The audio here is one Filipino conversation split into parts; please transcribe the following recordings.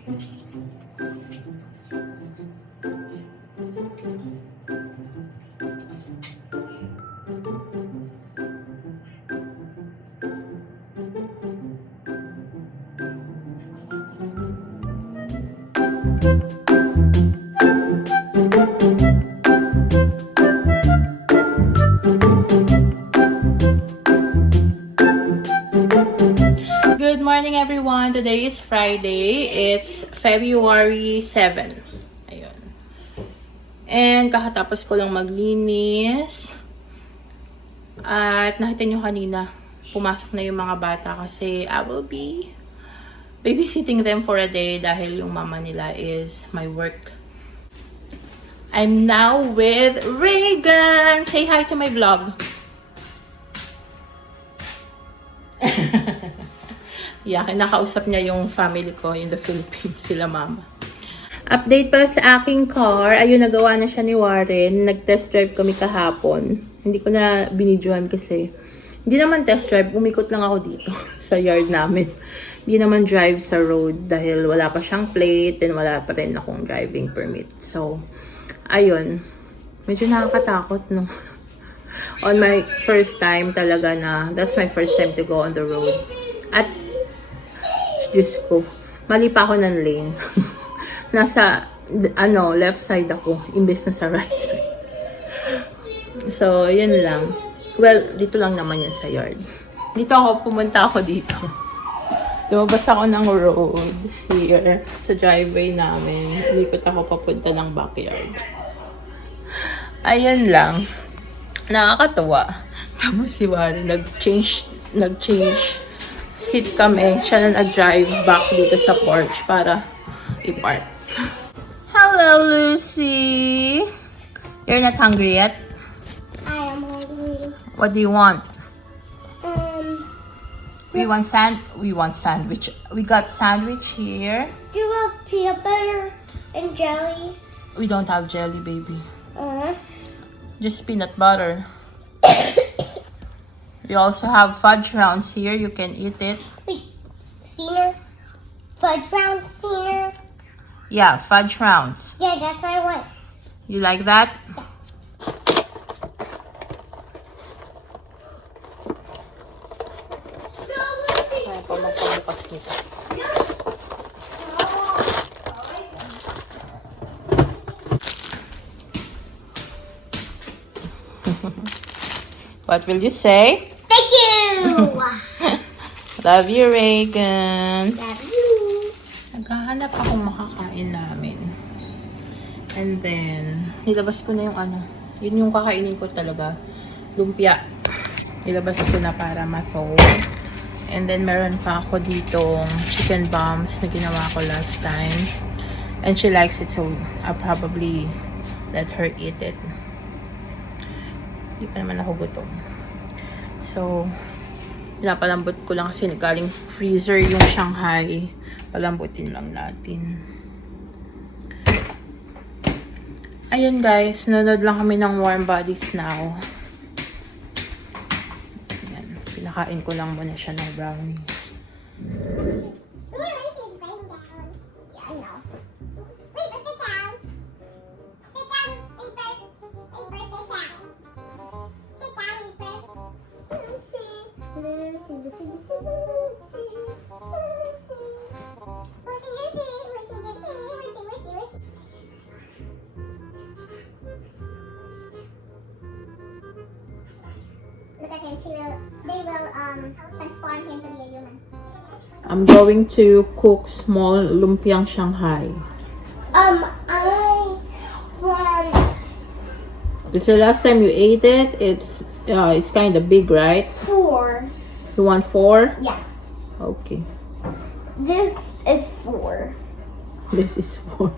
Good morning everyone! Today is Friday. It's February 7. Ayun. And kakatapos ko lang maglinis. At nakita nyo kanina, pumasok na yung mga bata kasi I will be babysitting them for a day dahil yung mama nila is my work. I'm now with Reagan! Say hi to my vlog! Yeah, nakausap niya yung family ko in the Philippines, sila mama. Update pa sa aking car. Ayun, nagawa na siya ni Warren. Nag-test drive kami kahapon. Hindi ko na binidyohan kasi. Hindi naman test drive. Umikot lang ako dito sa yard namin. Hindi naman drive sa road dahil wala pa siyang plate and wala pa rin akong driving permit. So, ayun. Medyo nakakatakot, no? On my first time talaga na, that's my first time to go on the road. At Diyos ko, mali pa ako ng lane. Nasa, left side ako, imbes na sa right side. So, yun lang. Well, dito lang naman yun sa yard. Pumunta ako dito. Lumabas ako ng road here, sa driveway namin. Ulikot ako papunta ng backyard. Ayun lang. Nakakatuwa. Tapos si Warren, nag-change seat kami. Siya na nag-drive back dito sa porch para i-park. Hello, Lucy! You're not hungry yet? I am hungry. What do you want? We want sandwich. We got sandwich here. Do you have peanut butter and jelly? We don't have jelly, baby. Uh-huh. Just peanut butter. We also have fudge rounds here. You can eat it. Wait, Steiner? Fudge round, Steiner? Yeah, fudge rounds. Yeah, that's what I want. You like that? What will you say? Thank you! Love you, Reagan. Love you. Naghahanap akong makakain namin. And then, nilabas ko na yung yun yung kakainin ko talaga. Lumpia. Nilabas ko na para ma-thaw. And then, meron pa ako ditong chicken bombs na ginawa ko last time. And she likes it, so I'll probably let her eat it. Hindi pa naman ako gutom. So, pinapalambot ko lang kasi galing freezer yung Shanghai. Palambutin lang natin. Ayun guys, nanonood lang kami ng Warm Bodies Now. Ayan, pinakain ko lang muna siya ng brownies. Look at him. They will transform him to be a human. I'm going to cook small lumpiang Shanghai. I want... This is the last time you ate it. It's kind of big, right? 4. You want 4? Yeah. Okay. This is 4. This is 4.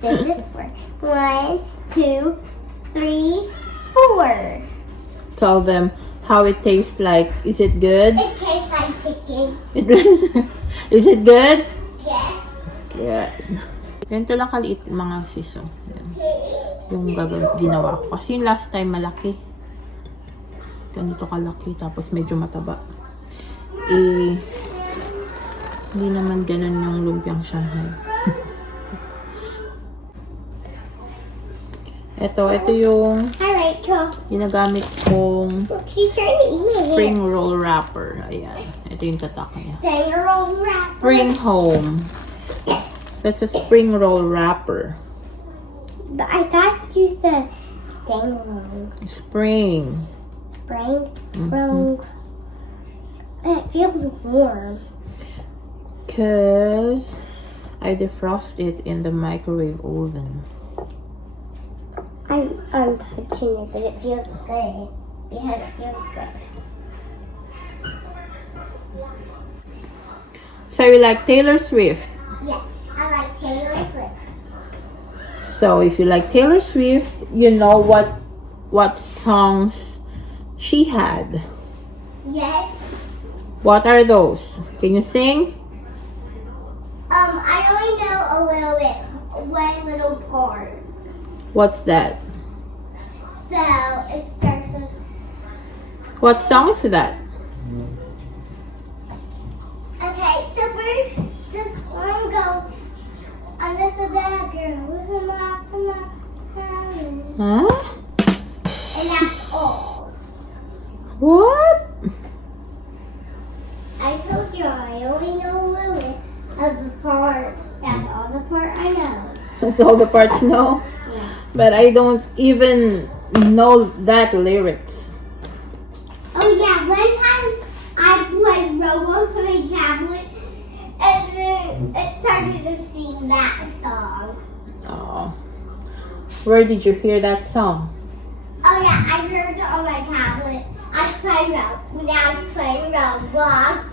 This is 4. 1, 2, 3, 4. Tell them how it tastes like. Is it good? It tastes like chicken. Is it good? Yes. Good. Ganito lang kaliit mga siso. Yan. Yung ginawa ko. Kasi yung last time malaki. Ganito kalaki. Tapos medyo mataba. Hindi naman ganun yung lumpiang Shanghai. Ito yung Hi, Rachel. ginagamit kong Look, she's trying to eat it. spring roll wrapper. Ayan. Ito yung tatak niya. Stay roll wrap. Spring home. That's a spring roll wrapper. But I thought you said stay roll. Spring. Spring roll. It feels warm. Cause I defrost it in the microwave oven. I'm touching it, but it feels good. Because it feels good. So you like Taylor Swift? Yes, I like Taylor Swift. So if you like Taylor Swift, you know what songs she had. Yes. What are those? Can you sing? I only know a little bit, one little part. What's that? So it starts with. What song is that? Okay, so first this one goes. I'm just a bad girl with my Huh? and that's all. What? I told you I only know a little bit of the part. That's all the part I know. That's all the part you know? Yeah. But I don't even know that lyrics. Oh yeah, one time I played Roblox on my tablet and then it started to sing that song. Oh. Where did you hear that song? Oh yeah, I heard it on my tablet. I was playing Roblox.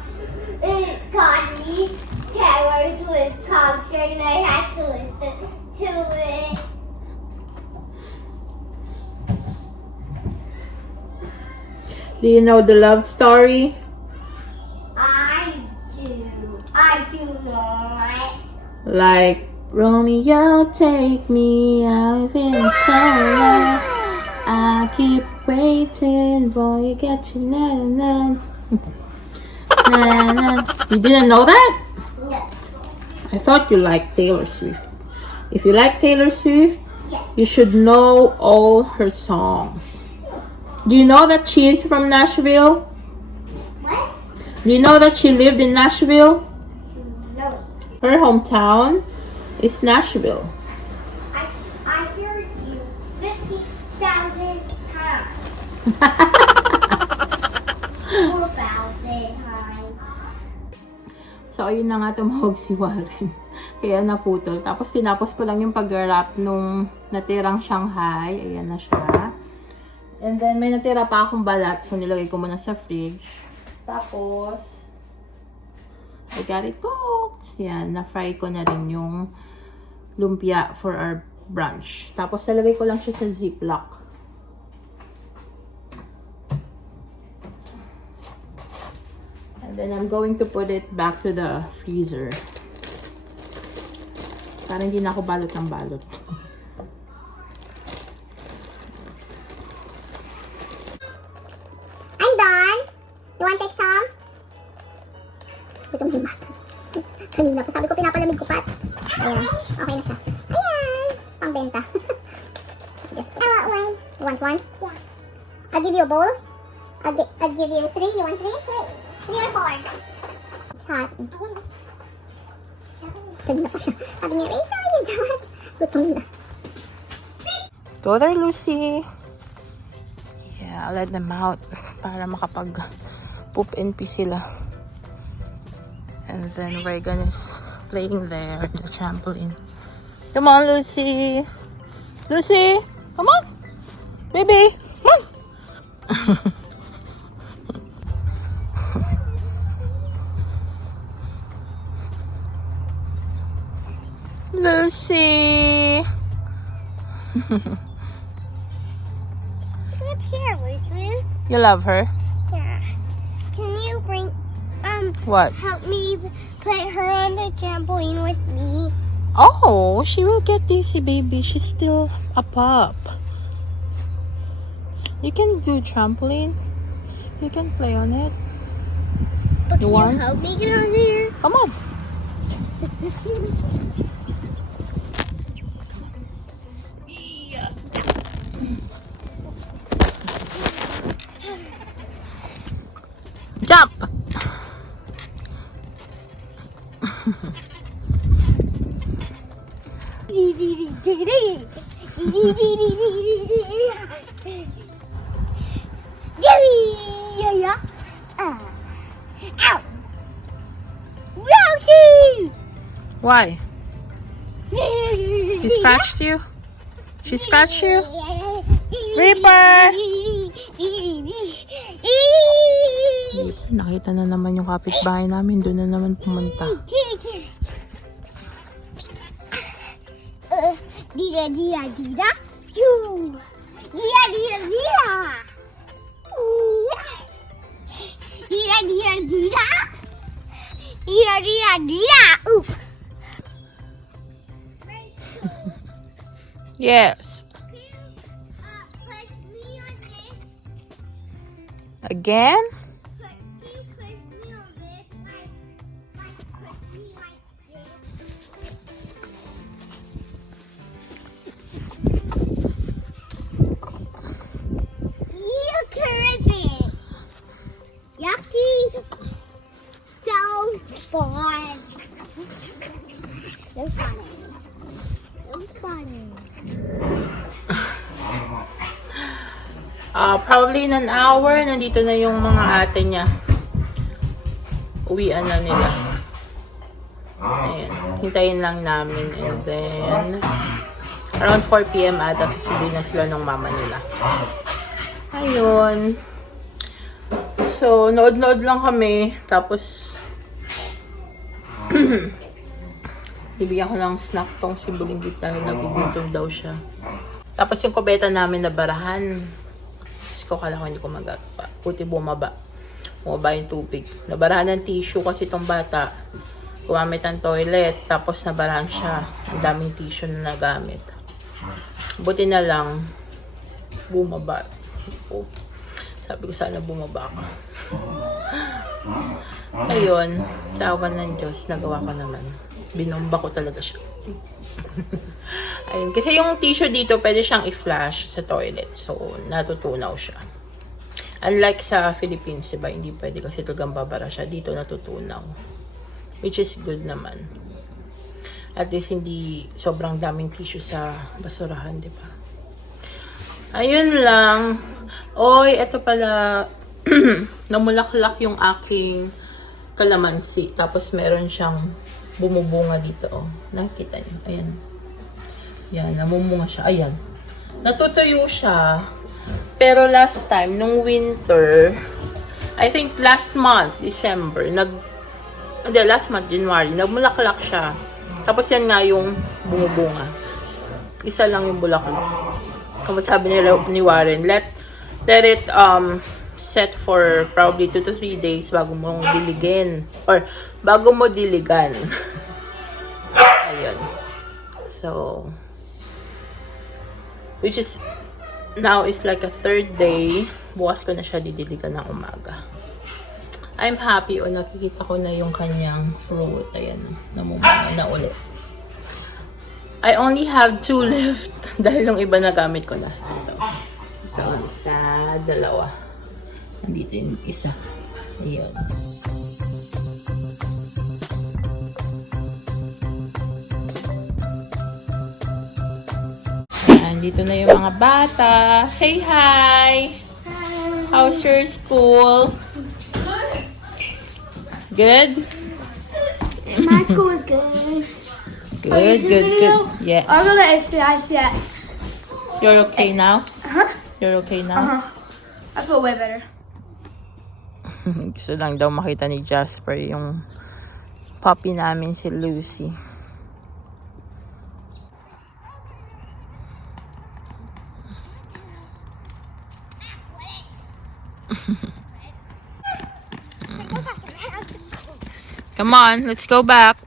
It got me Taylor Swift concert and I had to listen to it. Do you know the love story? I do not. Like, Romeo, take me out in summer. I keep waiting, boy, get you na na na na. You didn't know that? No. I thought you liked Taylor Swift. If you like Taylor Swift, Yes. you should know all her songs. Do you know that she is from Nashville? What? Do you know that she lived in Nashville? No. Her hometown is Nashville. I heard you 50,000 times. 4,000 times. So, ayun na nga, tumawag si Warren. Kaya naputol. Tapos, tinapos ko lang yung pag-wrap nung natirang Shanghai. Ayan na siya. And then, may natira pa akong balat. So, nilagay ko muna sa fridge. Tapos, I got it cooked. Yan, na-fry ko na rin yung lumpia for our brunch. Tapos, nalagay ko lang siya sa Ziploc. And then, I'm going to put it back to the freezer. Para hindi na ako balot ng balot. I'm done. You want to take some? Ito mo yung bata. Kanina pa sabi ko pinapalamig ko pat. Ayan. Okay na siya. Ayan. Pangbenta. I want one. You want one? Yeah. I'll give you a bowl. I'll give you 3. You want 3? 3 or 4? It's hot. Kanina pa siya. Sabi niya, Rachel, you done? Gutom na. Go there, Lucy. Yeah, I'll let them out para makapag poop and pee sila. And then Reagan is playing there in the trampoline. Come on, Lucy. Lucy, come on. Baby, come on. Lucy. Up here, Lucius. You love her? Yeah. Can you bring, What? help me put her on the trampoline with me? Oh, she will get dizzy, baby. She's still a pup. You can do trampoline. You can play on it. But You can want? you help me get on there? Come on. Why? He scratched you? She scratched you? Reaper! Nakita na naman yung kapitbahay namin. Doon na naman pumunta. Dida, dida, dida. Yoo. Dida, dida, dida. Dida, dida, dida. Dida, dida, dida. Ooh. Yes. Put me on this. Again? Please put me on this. Put me like this. You curvy. Yucky. So fun. So funny. So funny. Probably in an hour, nandito na yung mga ate niya. Uwian na nila. Ayan. Hintayin lang namin. And then, around 4 p.m. ata, susunduin na sila ng mama nila. Ayun. So, nood-nood lang kami. Tapos, bibigyan ko ng snack tong si Bulinggit dahil nagugutom daw siya. Tapos yung kubeta namin na barahan. Ko kala ko hindi ko magagawa. Puti bumaba. Bumaba yung tubig. Nabarahan ng tissue kasi itong bata. Gumamit ng toilet. Tapos nabarahan siya. Ang daming tissue na nagamit. Buti na lang. Bumaba. Oh. Sabi ko sana bumaba ka. Ayun. Tawan ng Diyos. Nagawa ko naman. Binomba ko talaga siya. Ayun. Kasi yung tissue dito, pwede siyang i-flash sa toilet. So, natutunaw siya. Unlike sa Philippines, diba? Hindi pwede kasi talagang babara siya. Dito natutunaw. Which is good naman. At least hindi sobrang daming tissue sa basurahan, diba? Ayun lang. Oy, eto pala. Namulaklak yung aking kalamansi. Tapos meron siyang bumubunga dito, oh. Nakikita niyo? Ayan. Yan, namumunga siya. Ayan. Natutuyo siya. Pero last time, nung winter, I think last month, December, last month, January, nagmulaklak siya. Tapos yan nga yung bumubunga. Isa lang yung bulaklak. Kung sabi ni Warren, let it set for probably 2 to 3 days bago mo diligin. Or bago mo diligan. Ayun. So, which is, now is like a 3rd day. Bukas ko na siya didiligan ng umaga. I'm happy. O, nakikita ko na yung kanyang fruit. Ayan. Namumula na ulit. I only have 2 left. Dahil yung iba nagamit ko na. Ito, isa, dalawa. Nandito yung isa. Ayun. Dito na yung mga bata. Say hi! How's your school? Good? My school is good. Good, good, good. Yeah. I'll go to SCIC yet. You're okay now? Huh? You're okay now? I feel way better. Gusto lang daw makita ni Jasper yung puppy namin, si Lucy. Come on, let's go back.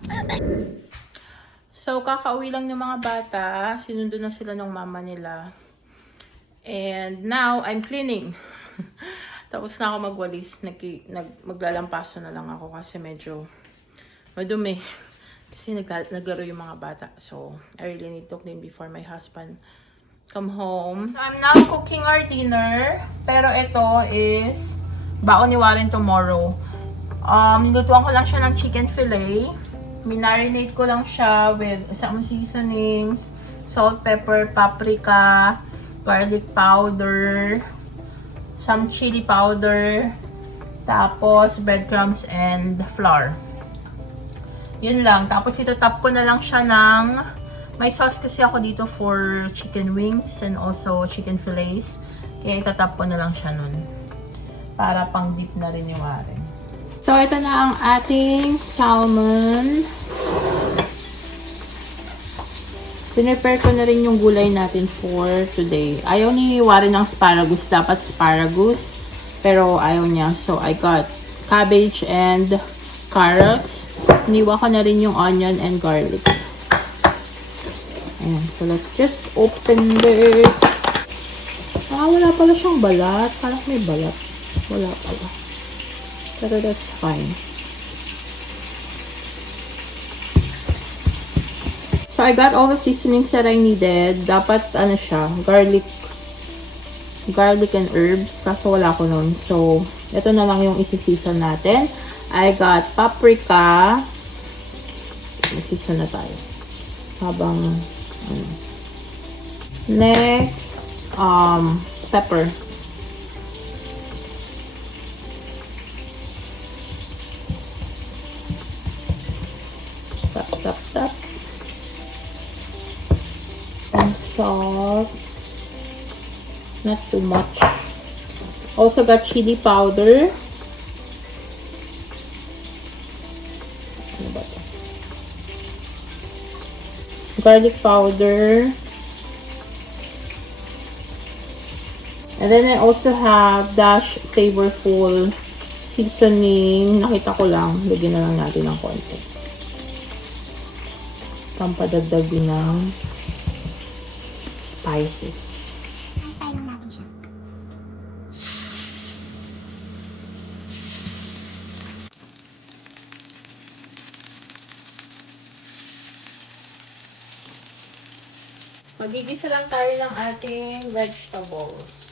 So, kakauwi lang ng mga bata. Sinundo na sila ng mama nila. And now, I'm cleaning. Tapos na ako magwalis. Maglalampaso na lang ako kasi medyo madumi. Kasi naglaro yung mga bata. So, I really need to clean before my husband come home. So, I'm now cooking our dinner. Pero ito is baon ni Warren tomorrow. Nilutuan ko lang siya ng chicken fillet. Minarinate ko lang siya with some seasonings, salt, pepper, paprika, garlic powder, some chili powder, tapos breadcrumbs and flour. Yun lang. Tapos itatap ko na lang siya ng... May sauce kasi ako dito for chicken wings and also chicken fillets. Kaya itatap ko na lang siya nun. Para pang dip na rin yung atin. So, ito na ang ating salmon. Pinrepare ko na rin yung gulay natin for today. Ayaw ni Warren ng asparagus. Dapat asparagus. Pero ayaw niya. So, I got cabbage and carrots. Iniwa ko na rin yung onion and garlic. Ayan. So, let's just open this. Wala pala siyang balat. Parang may balat. Wala pala. Pero that's fine. So, I got all the seasonings that I needed. Dapat, ano siya, garlic and herbs. Kaso wala ko nun. So, ito na lang yung isi-season natin. I got paprika. Mag-season na tayo. Habang, next, pepper. Tap. And salt. Not too much. Also got chili powder. Ano ba ito? Garlic powder. And then I also have Dash Flavorful seasoning. Nakita ko lang. Lagyan na lang natin ng konti. Pampadagdag din ng spices. Kain natin siya. Magigisa lang tayo ng ating vegetables.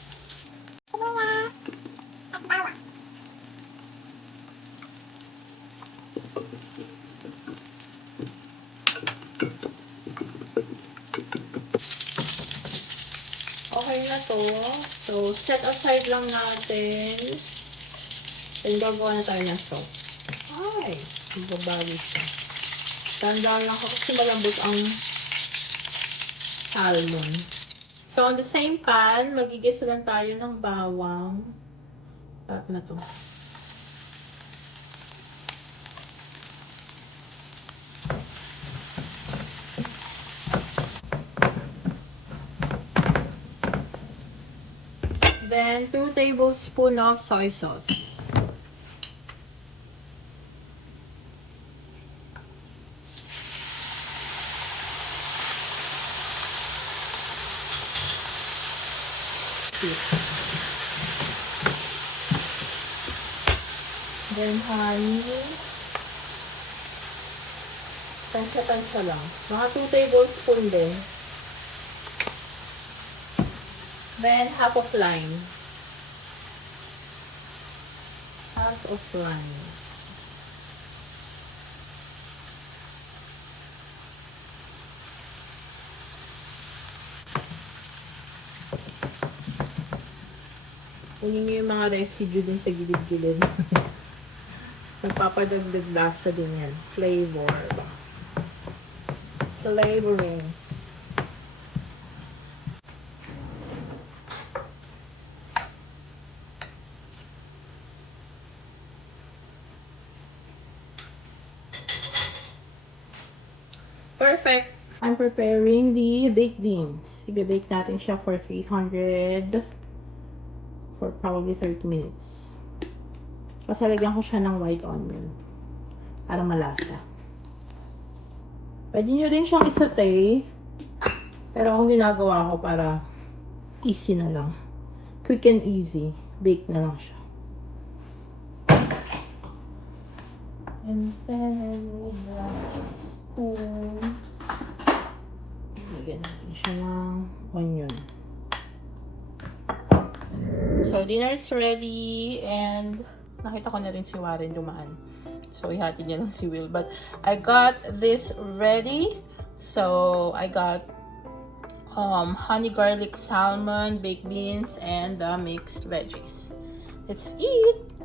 Okay na to. So, set aside lang natin. Then, gagawa na tayo ng sauce. Ay! Ibabali siya. Tandaan lang ako kasi malambot ang salmon. So, on the same pan, magigisa lang tayo ng bawang. Sarap na to. Then, 2 tablespoons of soy sauce. Then, honey. Tansya-tansya lang. Mga 2 tablespoons din. Then, half of lime. Half of lime. Kunin nyo yung mga residue dun sa gilid-gilid. Magpapadagdag lasa din yan. Flavor. Flavorings. Perfect! I'm preparing the baked beans. Ibe-bake natin siya for 300 for probably 30 minutes. Kasi lagyan ko siya ng white onion para malasa. Pwede nyo rin siyang isaute, pero akong ginagawa ko para easy na lang. Quick and easy. Bake na lang siya. And then, spoon. Lagyan natin siya ng onion. So, dinner's ready and nakita ko na rin si Warren dumaan. So, ihatid niya lang si Will. But, I got this ready. So, I got honey garlic salmon, baked beans, and the mixed veggies. Let's eat!